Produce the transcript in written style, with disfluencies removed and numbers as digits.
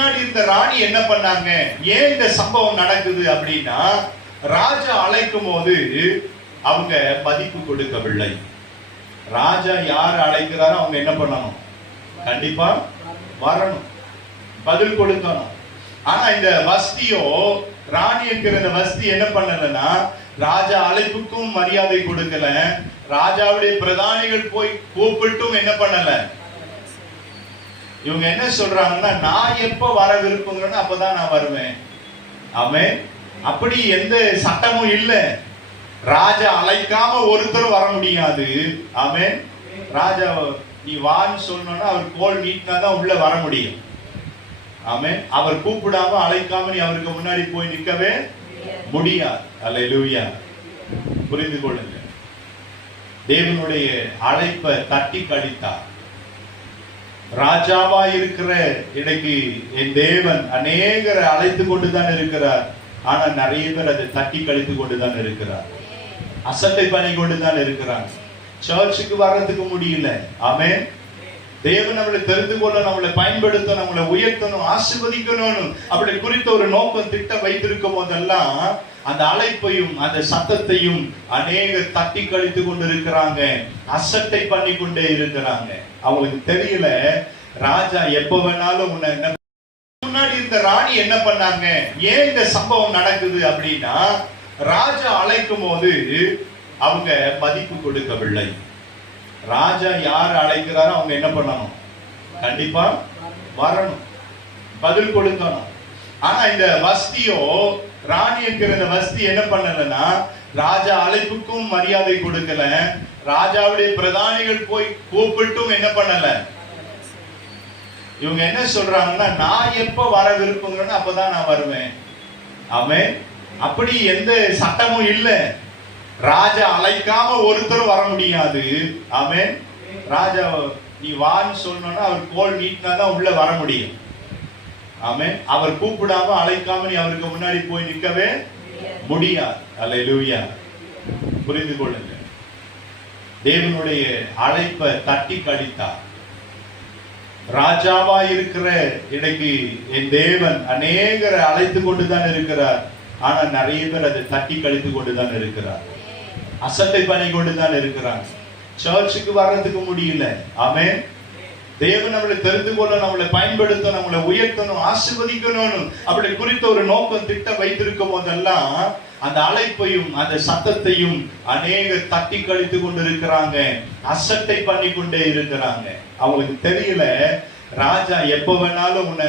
முன்னாடி இருந்த ராணி என்ன பண்ணாங்க? ஏன் இந்த சம்பவம் நடக்குது அப்படின்னா, ராஜா அழைக்கும் போது அவங்க மதிப்பு கொடுக்கவில்லை. ராஜா யார் அழைக்கிறாரோ அவங்க என்ன பண்ணணும்? கண்டிப்பா வரணும், பதில் கொடுக்கணும். ஆனா இந்த வஸ்தியோ, ராணி இருக்கிற இந்த வஸ்தி என்ன பண்ணலன்னா, ராஜா அழைப்புக்கும் மரியாதை கொடுக்கல, ராஜாவுடைய பிரதானிகள் போய் கூப்பிட்டும் என்ன பண்ணல. இவங்க என்ன சொல்றாங்கன்னா, நான் எப்ப வர விருப்பங்கிறேன்னு அப்பதான் நான் வருவேன். ஆமென். அப்படி எந்த சட்டமும் இல்ல. ராஜா அழைக்காம ஒருத்தரும் வர முடியாது. ஆமென். ராஜா நீ வான்னு சொன்னா அவர் கோல் நீட்டினாதான் உள்ள வர முடியும். ஆமென். அவர் கூப்பிடாம அழைக்காம நீ அவருக்கு முன்னாடி போய் நிற்கவே முடியாது. அல்லேலூயா. புரிந்து கொள்ளுங்க. தேவனுடைய அழைப்பை தட்டி கழித்தார். ராஜாவா இருக்கிற இன்னைக்கு என் தேவன் அநேகரை அழைத்து கொண்டுதான் இருக்கிறார். ஆனா நிறைய பேர் அதை தட்டி கழித்து கொண்டுதான் இருக்கிறார், அசட்டை பண்ணி கொண்டுதான் இருக்கிறார். சர்ச்சுக்கு வர்றதுக்கு முடியல. ஆமென். தேவன் நம்மளை தெரிந்து கொள்ள, நம்மளை பயன்படுத்த, நம்மளை உயர்த்தணும், ஆசீர்வதிக்கணும், அப்படி குறித்த ஒரு நோக்கம் திட்டம் வைத்திருக்கும் போதெல்லாம் அந்த அழைப்பையும் அந்த சத்தத்தையும் அநேக தட்டி கழித்து கொண்டு இருக்கிறாங்க, அசட்டை பண்ணி கொண்டே இருக்கிறாங்க. அவங்களுக்கு தெரியல, ராஜா எப்ப வேணாலும் உன்னை. முன்னாடி இருந்த ராணி என்ன பண்ணாங்க? ஏன் இந்த சம்பவம் நடக்குது அப்படின்னா, ராஜா அழைக்கும் போது அவங்க மதிப்பு கொடுக்கவில்லை. ராஜா யார் அழைக்கிறாரோ அவங்க என்ன பண்ணணும்? கண்டிப்பா வரணும், பதில் கொடுக்கணும். ஆனா இந்த வஸ்தியோ, ராணி என்கிற இந்த வஸ்தி என்ன பண்ணலன்னா, ராஜா அழைப்புக்கும் மரியாதை கொடுக்கல, ராஜாவுடைய பிரதானிகள் போய் கூப்பிட்டும் என்ன பண்ணல. இவங்க என்ன சொல்றாங்கன்னா, நான் எப்ப வர விருப்பங்கிறேன்னு அப்பதான் நான் வருவேன். ஆமென். அப்படி எந்த சட்டமும் இல்ல. ராஜா அழைக்காம ஒருத்தரும் வர முடியாது. ஆமென். ராஜா நீ வான்னு சொன்னா அவர் கோல் நீட்டினாதான் உள்ள வர முடியும். ஆமென். அவர் கூப்பிடாம அழைக்காம நீ அவருக்கு முன்னாடி போய் நிற்கவே முடியாது. அல்லேலூயா. புரிந்து கொள்ளுங்க. தேவனுடைய அழைப்பை தட்டி கழித்தார். ராஜாவா இருக்கிற இன்னைக்கு என் தேவன் அநேகரை அழைத்து கொண்டுதான் இருக்கிறார். ஆனா நிறைய பேர் அதை தட்டி கழித்து கொண்டுதான் இருக்கிறார், அசட்டை பண்ணி கொண்டுதான் இருக்கிறாங்க. சர்ச்சுக்கு வர்றதுக்கு முடியல. ஆமென். தேவன் நம்மளை தெரிந்து கொள்ள, நம்மளை பயன்படுத்த, நம்மளை உயர்த்தணும், ஆசீர்வதிக்கணும், அப்படி குறித்த ஒரு நோக்கம் திட்டம் வைத்திருக்கும் போதெல்லாம் அந்த அழைப்பையும் அந்த சத்தத்தையும் அநேக தட்டி கழித்து கொண்டு இருக்கிறாங்க, அசட்டை பண்ணி கொண்டே இருக்கிறாங்க. அவங்களுக்கு தெரியல, ராஜா எப்ப வேணாலும் உன்னை